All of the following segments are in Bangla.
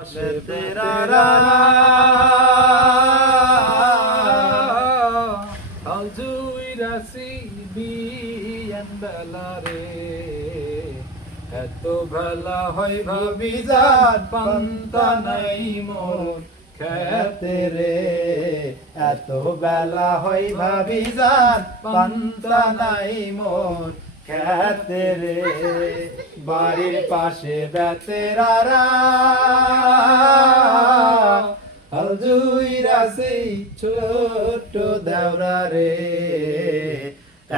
तेरा এত বেলা হয় ভাবি যার পান্তা নাই মোর খেতে রে, এত বেলা হয় ভাবি যার পান্তা নাই মোর খেতে রে। বাড়ির পাশে বেতেরারা হাল জুইরা সেই ছোট দেওরা রে,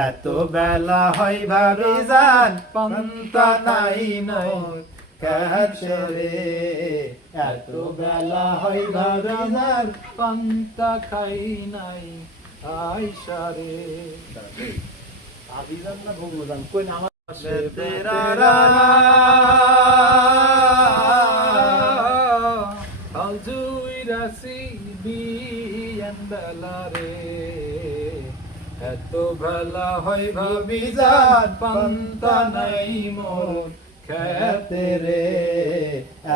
এত বেলা হয় ভাবি যান পান্তা নাই মোর খেতে রে, এত বেলা হয় ভাবি যান পান্তা খাই নাই আয়সা রে। আবিজান না ভগবান কই না আমার তেরা এত বেলা হয় ভাবি যান পান্তা নাই মোর খেতে রে,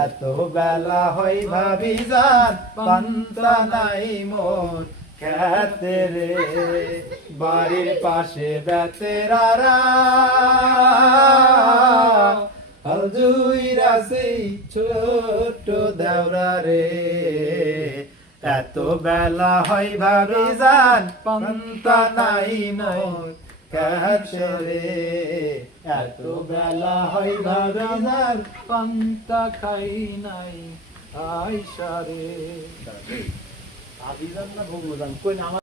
এত বেলা হয় ভাবি যান পান্তা নাই মোর খেতে রে। বাড়ির পাশে বেতেরারা হাল জুইরা সেই ছোট দেওরা রে, এত বেলা হয় ভাবি যান পান্তা নাই মোর খেতে রে, এত বেলা হয় ভাবি যান পান্তা খাই নাই আয়সা রে। আবিজান না ভগবান কই না।